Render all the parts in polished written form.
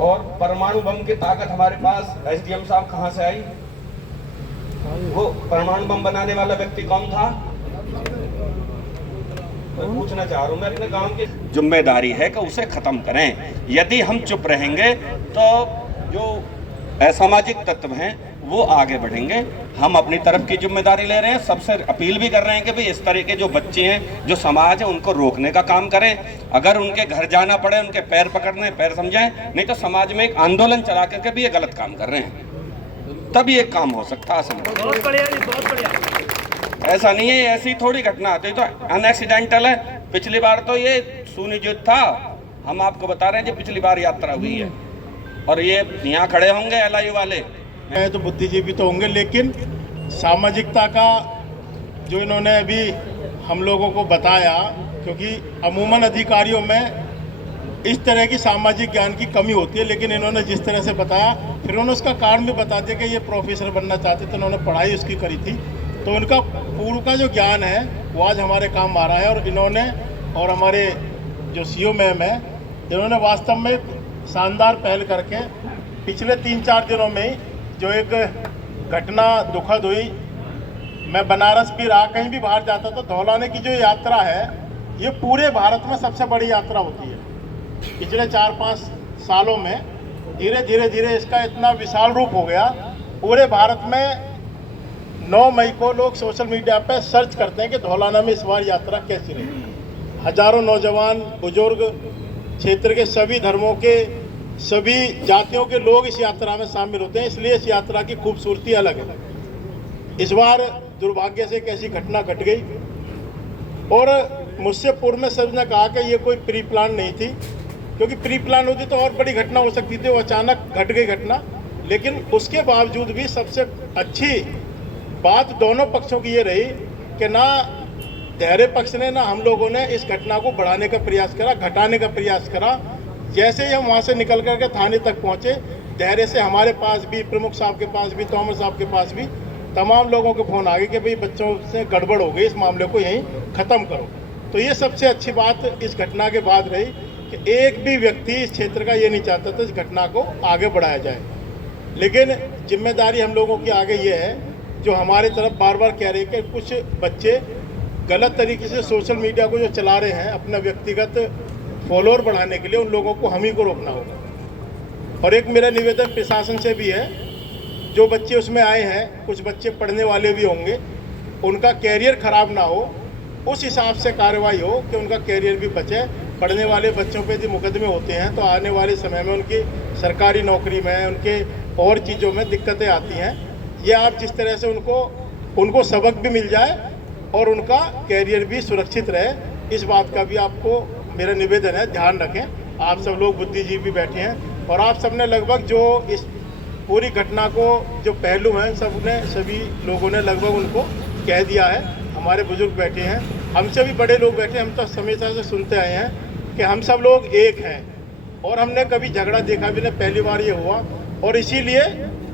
और परमाणु बम की ताकत हमारे पास एसडीएम साहब कहां से आई? वो परमाणु बम बनाने वाला व्यक्ति कौन था? मैं पूछना चाह रहा हूं, मैं अपने गांव की जिम्मेदारी है कि उसे खत्म करें। यदि हम चुप रहेंगे तो जो असामाजिक तत्व हैं वो आगे बढ़ेंगे। हम अपनी तरफ की जिम्मेदारी ले रहे हैं, सबसे अपील भी कर रहे हैं कि भाई इस तरह के जो बच्चे हैं, जो समाज है, उनको रोकने का काम करें। अगर उनके घर जाना पड़े, उनके पैर पकड़ने, पैर समझाएं, नहीं तो समाज में एक आंदोलन चला करके भी ये गलत काम कर रहे हैं, तब ये काम हो सकता है। बहुत बढ़िया जी, बहुत बढ़िया। ऐसा नहीं है, ऐसी थोड़ी घटना आती तो अनएक्सीडेंटल है। पिछली बार तो ये सुनिश्चित था, हम आपको बता रहे हैं, जो पिछली बार यात्रा हुई है, और ये यहाँ खड़े होंगे एलआईयू वाले तो बुद्धिजीवी तो होंगे, लेकिन सामाजिकता का जो इन्होंने अभी हम लोगों को बताया, क्योंकि अमूमन अधिकारियों में इस तरह की सामाजिक ज्ञान की कमी होती है, लेकिन इन्होंने जिस तरह से बताया, फिर उन्होंने उसका कारण भी बता दिया कि ये प्रोफेसर बनना चाहते थे, उन्होंने पढ़ाई उसकी करी थी, तो उनका पूर्व का जो ज्ञान है वो आज हमारे काम आ रहा है। और इन्होंने और हमारे जो सीओ मैम है, इन्होंने वास्तव में शानदार पहल करके पिछले 3-4 दिनों में जो एक घटना दुखद हुई, मैं बनारस भी रहा, कहीं भी बाहर जाता तो धौलाने की जो यात्रा है, ये पूरे भारत में सबसे बड़ी यात्रा होती है। पिछले 4-5 सालों में धीरे धीरे इसका इतना विशाल रूप हो गया, पूरे भारत में 9 मई को लोग सोशल मीडिया पे सर्च करते हैं कि धौलाना में इस बार यात्रा कैसी रही। हजारों नौजवान, बुजुर्ग, क्षेत्र के सभी धर्मों के, सभी जातियों के लोग इस यात्रा में शामिल होते हैं, इसलिए इस यात्रा की खूबसूरती अलग है। इस बार दुर्भाग्य से एक ऐसी घटना घट गई, और मुझसे पूर्व में सबने कहा कि ये कोई प्री प्लान नहीं थी, क्योंकि प्री प्लान होती तो और बड़ी घटना हो सकती थी, वो अचानक घट गई घटना। लेकिन उसके बावजूद भी सबसे अच्छी बात दोनों पक्षों की ये रही कि ना दायरे पक्ष ने ना हम लोगों ने इस घटना को बढ़ाने का प्रयास करा, घटाने का प्रयास करा। जैसे ही हम वहाँ से निकल करके थाने तक पहुँचे, दायरे से हमारे पास भी, प्रमुख साहब के पास भी, तोमर साहब के पास भी तमाम लोगों के फ़ोन आ गए कि भाई बच्चों से गड़बड़ हो गई, इस मामले को यहीं ख़त्म करो। तो ये सबसे अच्छी बात इस घटना के बाद रही कि एक भी व्यक्ति इस क्षेत्र का ये नहीं चाहता था इस घटना को आगे बढ़ाया जाए। लेकिन जिम्मेदारी हम लोगों की आगे ये है, जो हमारे तरफ बार बार कह रहे हैं कि कुछ बच्चे गलत तरीके से सोशल मीडिया को जो चला रहे हैं अपना व्यक्तिगत फॉलोअर बढ़ाने के लिए, उन लोगों को हम ही को रोकना होगा। और एक मेरा निवेदन प्रशासन से भी है, जो बच्चे उसमें आए हैं, कुछ बच्चे पढ़ने वाले भी होंगे, उनका कैरियर खराब ना हो, उस हिसाब से कार्रवाई हो कि उनका कैरियर भी बचे। पढ़ने वाले बच्चों पे यदि मुकदमे होते हैं तो आने वाले समय में उनकी सरकारी नौकरी में, उनके और चीज़ों में दिक्कतें आती हैं। ये आप जिस तरह से उनको सबक भी मिल जाए और उनका कैरियर भी सुरक्षित रहे, इस बात का भी आपको मेरा निवेदन है, ध्यान रखें। आप सब लोग बुद्धिजीवी बैठे हैं, और आप सब ने लगभग जो इस पूरी घटना को जो पहलू हैं सभी लोगों ने लगभग उनको कह दिया है। हमारे बुजुर्ग बैठे हैं, हमसे भी बड़े लोग बैठे हैं, हम तो हमेशा से सुनते आए हैं कि हम सब लोग एक हैं, और हमने कभी झगड़ा देखा भी नहीं, पहली बार ये हुआ। और इसीलिए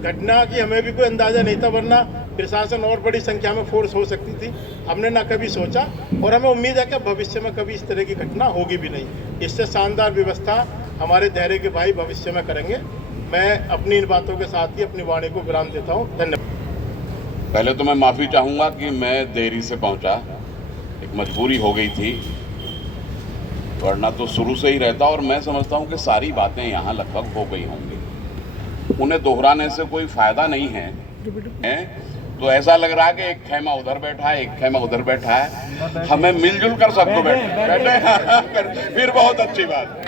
घटना की हमें भी कोई अंदाज़ा नहीं था, वरना प्रशासन और बड़ी संख्या में फोर्स हो सकती थी, हमने ना कभी सोचा, और हमें उम्मीद है कि भविष्य में कभी इस तरह की घटना होगी भी नहीं। इससे शानदार व्यवस्था हमारे दायरे के भाई भविष्य में करेंगे। मैं अपनी इन बातों के साथ ही अपनी वाणी को विराम देता हूँ। धन्यवाद। पहले तो मैं माफ़ी चाहूँगा कि मैं देरी से पहुँचा, एक मजबूरी हो गई थी, वरना तो शुरू से ही रहता। और मैं समझता हूँ कि सारी बातें यहाँ लगभग हो गई होंगी, उन्हें दोहराने से कोई फ़ायदा नहीं है। तो ऐसा लग रहा है कि एक खेमा उधर बैठा है, एक खेमा उधर बैठा है, हमें मिलजुल कर सबको बैठे फिर बहुत अच्छी बात।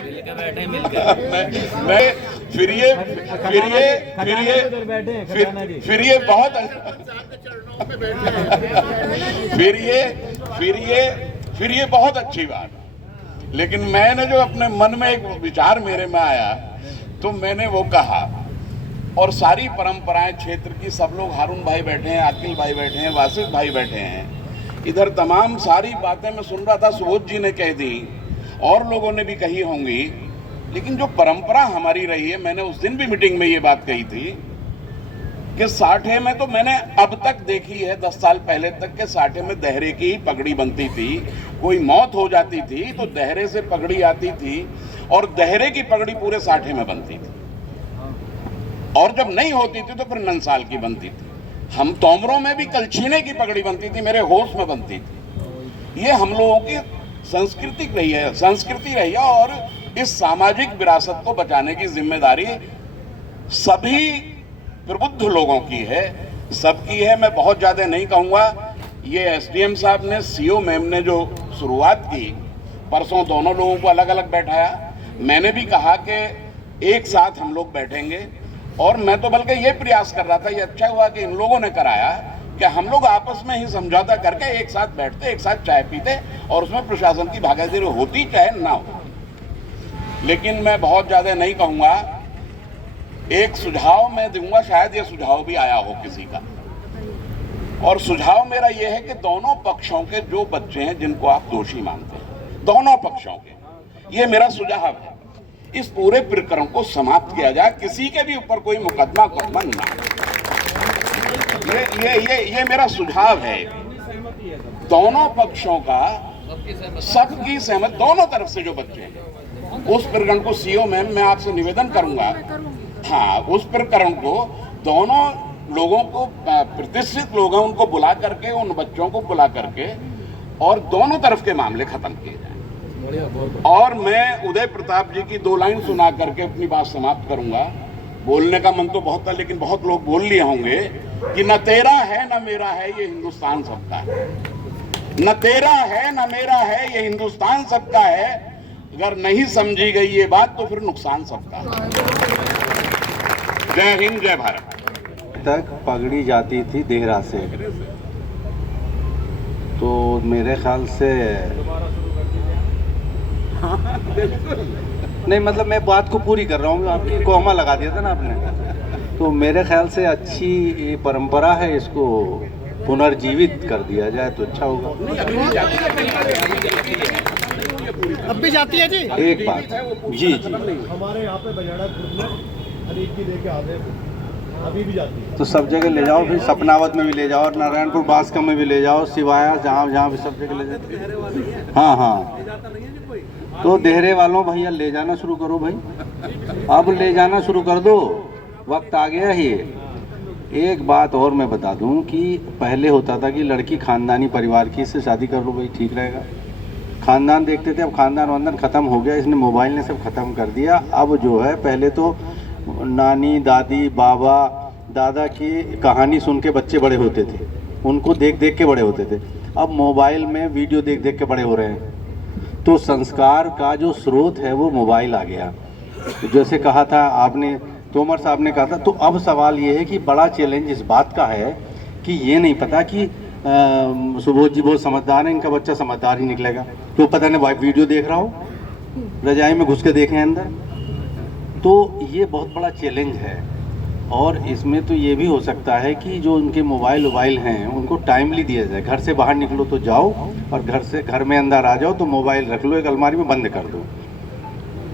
नहीं, फिर ये बहुत फिर ये बहुत अच्छी बात। लेकिन मैंने जो अपने मन में एक विचार मेरे में आया, तो मैंने वो कहा, और सारी परंपराएं क्षेत्र की, सब लोग, हारून भाई बैठे हैं, अखिल भाई बैठे हैं, वासिफ भाई बैठे हैं, इधर तमाम सारी बातें मैं सुन रहा था, सुबोध जी ने कह दी और लोगों ने भी कही होंगी। लेकिन जो परंपरा हमारी रही है, मैंने उस दिन भी मीटिंग में ये बात कही थी कि साठे में तो मैंने अब तक देखी है, 10 साल पहले तक के साठे में दहरे की ही पगड़ी बनती थी। कोई मौत हो जाती थी तो दहरे से पगड़ी आती थी, और दहरे की पगड़ी पूरे साठे में बनती थी। और जब नहीं होती थी तो फिर नंसाल की बनती थी। हम तोमरों में भी कलछीने की पगड़ी बनती थी, मेरे होश में बनती थी। ये हम लोगों की संस्कृति रही है और इस सामाजिक विरासत को बचाने की जिम्मेदारी सभी प्रबुद्ध लोगों की है, सबकी है। मैं बहुत ज़्यादा नहीं कहूँगा। ये एसडीएम साहब ने, सीओ मैम ने जो शुरुआत की, परसों दोनों लोगों को अलग अलग बैठाया। मैंने भी कहा कि एक साथ हम लोग बैठेंगे, और मैं तो बल्कि ये प्रयास कर रहा था, ये अच्छा हुआ कि इन लोगों ने कराया कि हम लोग आपस में ही समझौता करके एक साथ बैठते, एक साथ चाय पीते, और उसमें प्रशासन की भागीदारी होती चाहे ना हो। लेकिन मैं बहुत ज़्यादा नहीं कहूँगा। एक सुझाव मैं दूंगा, शायद ये सुझाव भी आया हो किसी का, और सुझाव मेरा ये है कि दोनों पक्षों के जो बच्चे हैं जिनको आप दोषी मानते हैं, दोनों पक्षों के, ये मेरा सुझाव है, इस पूरे प्रकरण को समाप्त किया जाए, किसी के भी ऊपर कोई मुकदमा ना। ये मेरा सुझाव है। दोनों पक्षों का, सबकी सहमत, दोनों तरफ से जो बच्चे हैं, उस प्रकरण को सीओ मैम मैं आपसे निवेदन करूंगा, हाँ, उस प्रकरण को दोनों लोगों को, प्रतिष्ठित लोग हैं, उनको बुला करके, उन बच्चों को बुला करके, और दोनों तरफ के मामले खत्म किए जाएं। और मैं उदय प्रताप जी की 2 लाइन सुना करके अपनी बात समाप्त करूंगा। बोलने का मन तो बहुत था, लेकिन बहुत लोग बोल लिए होंगे कि न तेरा है न मेरा है, ये हिंदुस्तान सबका है। न तेरा है न मेरा है, ये हिंदुस्तान सबका है। अगर नहीं समझी गई ये बात तो फिर नुकसान सबका है। जय हिंद, जय भारत। तक पगड़ी जाती थी देहरा से, तो मेरे ख्याल से नहीं, मतलब मैं बात को पूरी कर रहा हूँ, आपकी कोमा लगा दिया था ना आपने, तो मेरे ख्याल से अच्छी ये परंपरा है, इसको पुनर्जीवित कर दिया जाए तो अच्छा होगा। अब भी जाती है जी। एक बात जी हमारे यहाँ पे बजाड़ा ग्रुप में हर एक की लेके आते हैं, अभी भी जाती है। तो सब जगह ले जाओ, फिर सपनावत में भी ले जाओ, और नारायणपुर बास्का में भी ले जाओ, सिवाया जहाँ भी सब जगह ले जाओ। हाँ, तो देहरे वालों भैया ले जाना शुरू करो भाई, अब ले जाना शुरू कर दो, वक्त आ गया ही। एक बात और मैं बता दूं कि पहले होता था कि लड़की खानदानी परिवार की, इससे शादी कर लो भाई, ठीक रहेगा, खानदान देखते थे। अब खानदान वानदान ख़त्म हो गया, इसने मोबाइल ने सब ख़त्म कर दिया। अब जो है, पहले तो नानी, दादी, बाबा, दादा की कहानी सुन के बच्चे बड़े होते थे, उनको देख देख के बड़े होते थे। अब मोबाइल में वीडियो देख देख के बड़े हो रहे हैं, तो संस्कार का जो स्रोत है वो मोबाइल आ गया। जैसे कहा था आपने, तोमर साहब ने कहा था, तो अब सवाल ये है कि बड़ा चैलेंज इस बात का है कि ये नहीं पता कि सुबोध जी बहुत समझदार है, इनका बच्चा समझदार ही निकलेगा, तो पता नहीं भाई वीडियो देख रहा हो, रजाई में घुस के देखें अंदर, तो ये बहुत बड़ा चैलेंज है। और इसमें तो ये भी हो सकता है कि जो उनके मोबाइल हैं उनको टाइमली दिया जाए, घर से बाहर निकलो तो जाओ, और घर में अंदर आ जाओ तो मोबाइल रख लो, एक अलमारी में बंद कर दो,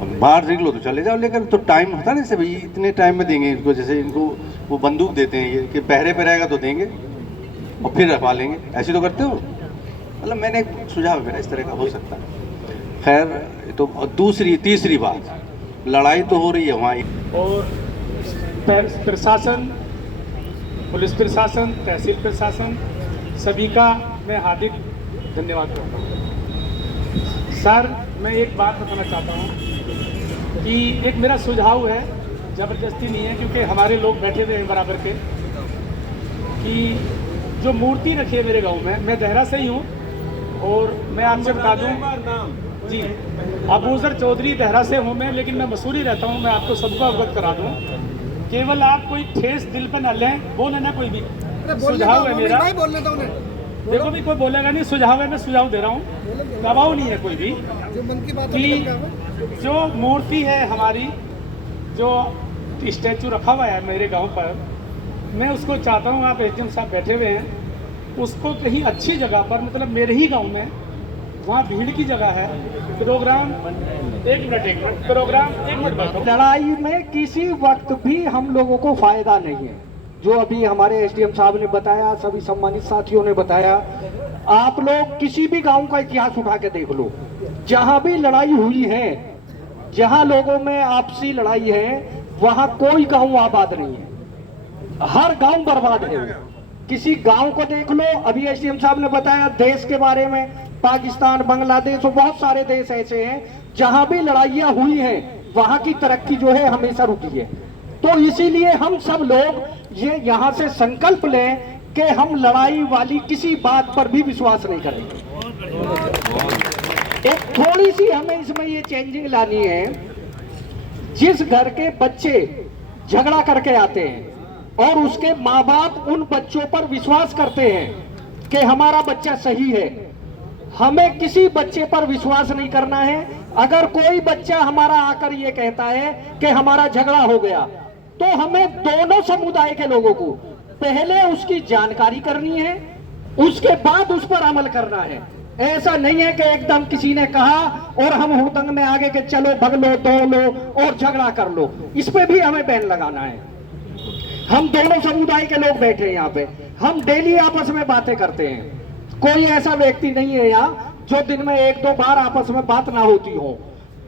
अब बाहर निकलो तो चले जाओ लेकर। तो टाइम होता है ना, जैसे भाई इतने टाइम में देंगे इनको, जैसे इनको वो बंदूक देते हैं ये कि पहरे पे रहेगा तो देंगे और फिर रखवा लेंगे, ऐसे तो करते हो। मतलब मैंने एक सुझाव मेरा इस तरह का हो सकता है। खैर, तो तीसरी बात, लड़ाई तो हो रही है वहाँ, और प्रशासन, पुलिस प्रशासन, तहसील प्रशासन, सभी का मैं हार्दिक धन्यवाद करता हूँ। सर, मैं एक बात बताना चाहता हूँ कि एक मेरा सुझाव है, ज़बरदस्ती नहीं है, क्योंकि हमारे लोग बैठे हुए हैं बराबर के, कि जो मूर्ति रखी है मेरे गांव में, मैं देहरा से ही हूँ, और मैं आपसे बता दूँ जी, अबूजर चौधरी देहरा से हूँ मैं, लेकिन मैं मसूरी रहता हूँ। मैं आपको सबको अवगत करा दूँ, केवल आप कोई ठेस दिल पे ना लें, बोले ना कोई भी, सुझाव है मेरा। देखो भी कोई बोलेगा नहीं, सुझाव है, मैं सुझाव दे रहा हूँ, दबाव नहीं है कोई भी, कि जो मूर्ति है हमारी, जो स्टैचू रखा हुआ है मेरे गांव पर, मैं उसको चाहता हूँ, आप एसडीएम साहब बैठे हुए हैं, उसको कहीं अच्छी जगह पर, मतलब मेरे ही गांव में, वहाँ भीड़ की जगह है, प्रोग्राम एक मिनट लड़ाई में किसी वक्त भी हम लोगों को फायदा नहीं है। जो अभी हमारे एसडीएम साहब ने बताया, सभी सम्मानित साथियों ने बताया, आप लोग किसी भी गांव का इतिहास उठा के देख लो, जहां भी लड़ाई हुई है, जहां लोगों में आपसी लड़ाई है, वहां कोई गांव आबाद नहीं है, हर गांव बर्बाद है। किसी गांव को देख लो, अभी एसडीएम साहब ने बताया देश के बारे में, पाकिस्तान, बांग्लादेश और बहुत सारे देश ऐसे हैं जहां भी लड़ाइयां हुई हैं, वहां की तरक्की जो है हमेशा रुकी है। तो इसीलिए हम सब लोग ये यहाँ से संकल्प लें कि हम लड़ाई वाली किसी बात पर भी विश्वास नहीं करेंगे। एक थोड़ी सी हमें इसमें ये चेंजिंग लानी है। जिस घर के बच्चे झगड़ा करके आते हैं और उसके माँ बाप उन बच्चों पर विश्वास करते हैं कि हमारा बच्चा सही है, हमें किसी बच्चे पर विश्वास नहीं करना है। अगर कोई बच्चा हमारा आकर ये कहता है कि हमारा झगड़ा हो गया, तो हमें दोनों समुदाय के लोगों को पहले उसकी जानकारी करनी है, उसके बाद उस पर अमल करना है। ऐसा नहीं है कि एकदम किसी ने कहा और हम हुड़दंग में आगे के चलो भग लो, दौड़ लो और झगड़ा कर लो। इस पे भी हमें बैन लगाना है। हम दोनों समुदाय के लोग बैठे हैं यहाँ पे, हम डेली आपस में बातें करते हैं। कोई ऐसा व्यक्ति नहीं है यहाँ जो दिन में 1-2 बार आपस में बात ना होती हो।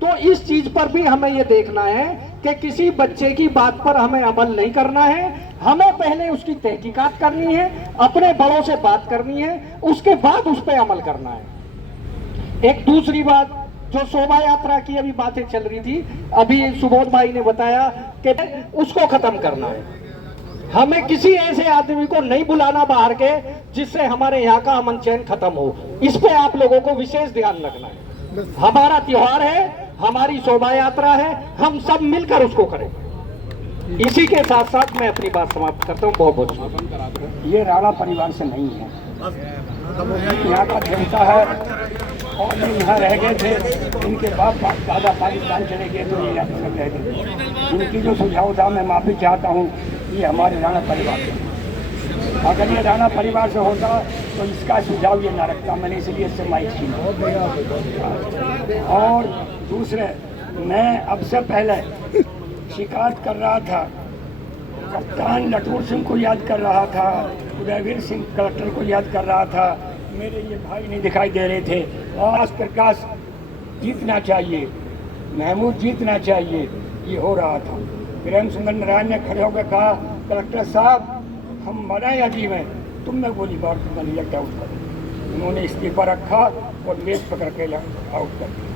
तो इस चीज पर भी हमें ये देखना है कि किसी बच्चे की बात पर हमें अमल नहीं करना है। हमें पहले उसकी तहकीकात करनी है, अपने बड़ों से बात करनी है, उसके बाद उस पर अमल करना है। एक दूसरी बात, जो शोभा यात्रा की अभी बातें चल रही थी, अभी सुबोध भाई ने बताया कि उसको खत्म करना है। हमें किसी ऐसे आदमी को नहीं बुलाना बाहर के जिससे हमारे यहाँ का अमन चैन खत्म हो। इस पे आप लोगों को विशेष ध्यान रखना है। हमारा त्योहार है, हमारी शोभा यात्रा है, हम सब मिलकर उसको करें। इसी के साथ साथ मैं अपनी बात समाप्त करता हूँ। बहुत बहुत ये राणा परिवार से नहीं है, यहाँ का जनता है और ये यहाँ रह गए थे। इनके बाप दादा पाकिस्तान चले गए तो ये यहाँ सब रह गए। इनकी जो सुझाव था, मैं माफ़ी चाहता हूँ, ये हमारे राणा परिवार से। अगर ये राणा परिवार से होता तो इसका सुझाव ये ना रखता, मैंने इसलिए इससे माइक छीना। और दूसरे, मैं अब से पहले शिकायत कर रहा था, कप्तान लटूर सिंह को याद कर रहा था, उदयवीर सिंह कलेक्टर को याद कर रहा था, मेरे ये भाई नहीं दिखाई दे रहे थे। और प्रकाश जीतना चाहिए, महमूद जीतना चाहिए, ये हो रहा था। प्रेम सुंदर नारायण ने खड़े होकर कहा, कलेक्टर साहब हम मरें या जीवें, तुमने गोली मार दूंगा, नहीं आउट कर। उन्होंने इस्तीफा रखा और मेज पकड़ के आउट कर दिया।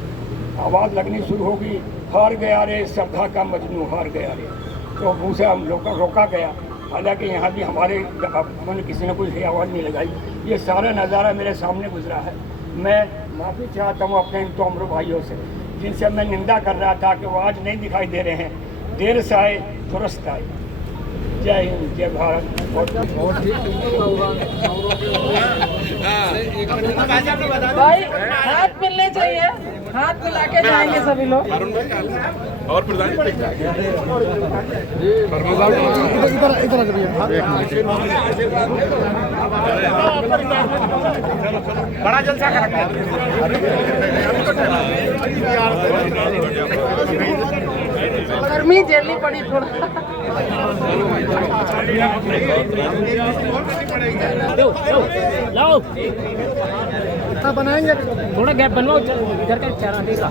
आवाज़ लगनी शुरू होगी, हार गया रे श्रद्धा का मजनू, हार गया रे। तो मुँह से हम लोग रोका गया। हालांकि यहाँ भी हमारे मन किसी ने कोई आवाज़ नहीं लगाई। ये सारा नज़ारा मेरे सामने गुजरा है। मैं माफ़ी चाहता हूँ अपने इन तोमरो भाइयों से, जिनसे मैं निंदा कर रहा था कि वो आज नहीं दिखाई दे रहे हैं। देर से आए दुरुस्त आए। जय हिंद, जय भारत। भाई हाथ मिलने चाहिए, हाथ मिला के जाएंगे सभी लोग। और प्रधान बड़ा जलसा करेंगे। गर्मी झेलनी पड़ी थोड़ा। लाओ बनाएंगे, थोड़ा गैप बनवाओ इधर का चारा ठीक है।